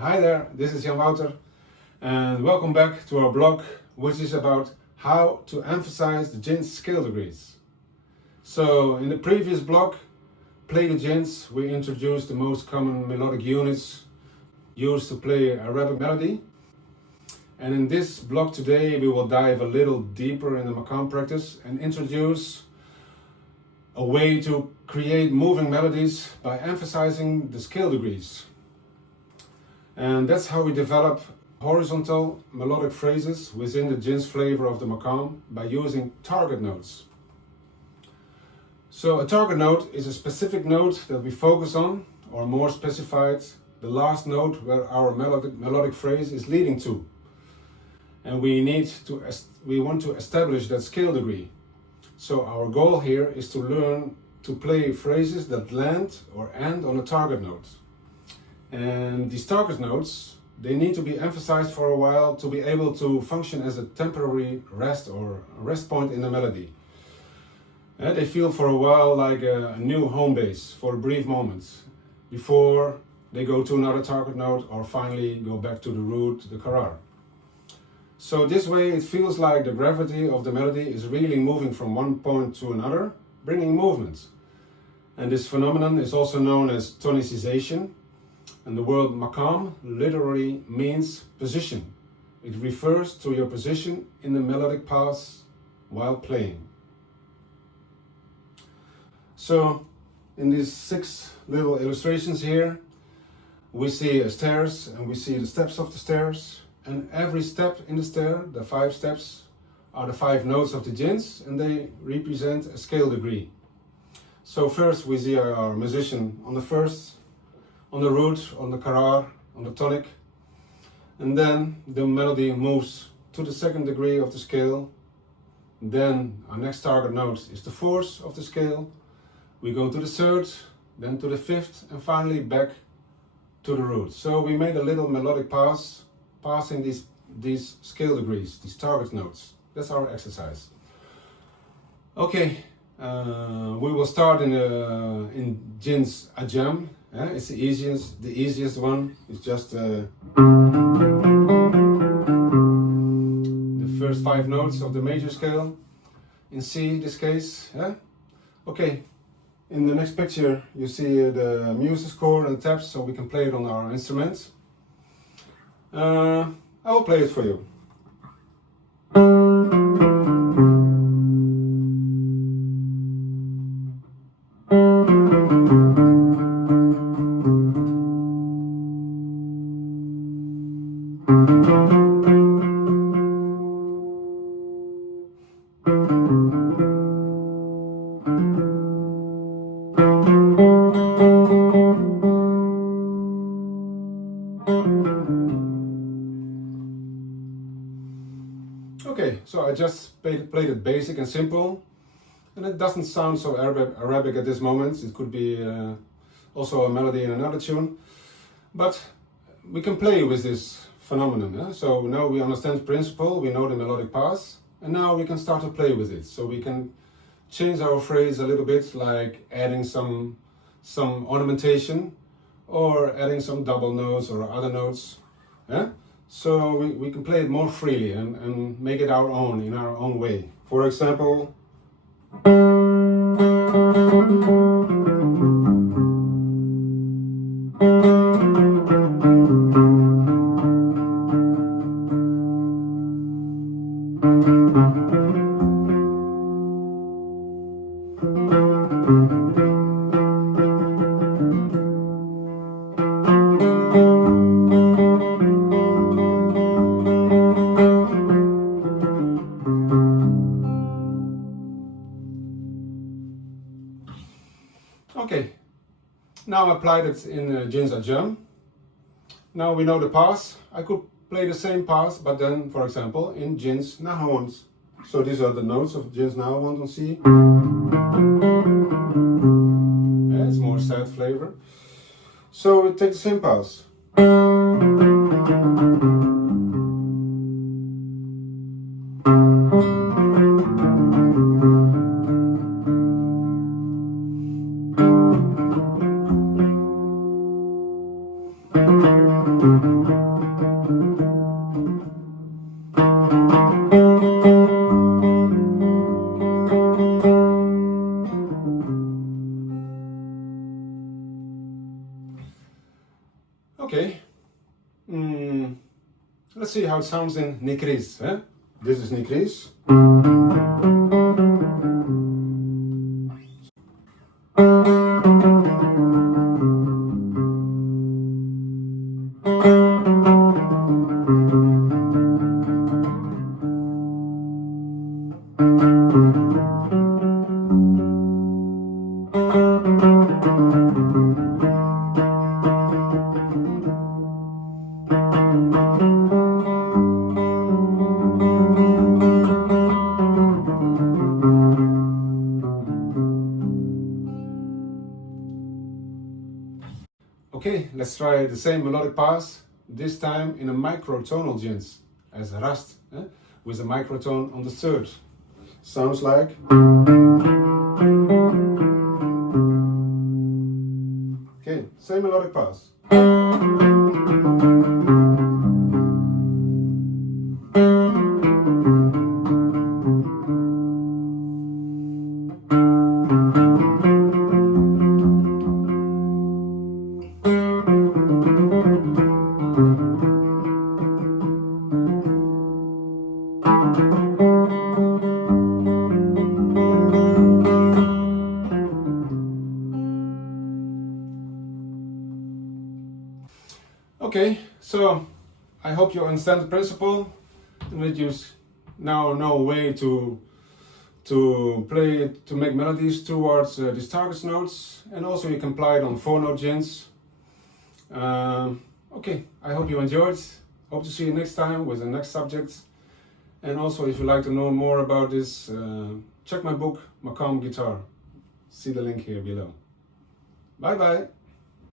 Hi there, this is Jan Wouter and welcome back to our blog, which is about how to emphasize the Jins scale degrees. So in the previous blog, Play the Jins, we introduced the most common melodic units used to play Arabic melody. And in this blog today we will dive a little deeper in the Maqam practice and introduce a way to create moving melodies by emphasizing the scale degrees. And that's how we develop horizontal melodic phrases within the Jins flavor of the Maqam by using target notes. So a target note is a specific note that we focus on, or more specified, the last note where our melodic phrase is leading to. And we want to establish that scale degree. So our goal here is to learn to play phrases that land or end on a target note. And these target notes, they need to be emphasized for a while to be able to function as a temporary rest or rest point in the melody. They feel for a while like a new home base for brief moments before they go to another target note or finally go back to the root, the qarar. So this way it feels like the gravity of the melody is really moving from one point to another, bringing movement. And this phenomenon is also known as tonicization. And the word maqam literally means position. It refers to your position in the melodic path while playing. So in these 6 little illustrations here, we see stairs and we see the steps of the stairs. And every step in the stair, the 5 steps, are the 5 notes of the Jins, and they represent a scale degree. So first we see our musician on the first, on the root, on the qarar, on the tonic, and then the melody moves to the 2nd degree of the scale. Then our next target note is the 4th of the scale. We go to the 3rd, then to the 5th, and finally back to the root. So we made a little melodic pass, passing these scale degrees, these target notes. That's our exercise. Okay, we will start in Jins Ajam. It's the easiest one. It's just the first 5 notes of the major scale in C, this case. Okay, in the next picture you see the music score and the tabs, so we can play it on our instruments. I will play it for you. Okay, so I just played it basic and simple, and it doesn't sound so Arabic at this moment. It could be also a melody in another tune, but we can play with this phenomenon. So now we understand the principle, we know the melodic path, and now we can start to play with it. So we can change our phrase a little bit, like adding some ornamentation or adding some double notes or other notes. So we can play it more freely and make it our own, in our own way. For example, okay, now I applied it in Jins Ajam. Now we know the path. I could play the same path, but then, for example, in Jins Nahawand. So these are the notes of Jins Nahawand on C. It's more sad flavor. So we take the same path. Okay, let's see how it sounds in Nikriz. Eh? This is Nikriz. Okay, let's try the same melodic pass, this time in a microtonal Jins, as Rast, with a microtone on the third. Sounds like... Okay, same melodic pass. Okay, so I hope you understand the principle and that you now know a way to play it, to make melodies towards these target notes, and also you can apply it on 4-note Jins. Okay, I hope you enjoyed. Hope to see you next time with the next subject. And also, if you'd like to know more about this, check my book Maqam Guitar. See the link here below. Bye bye.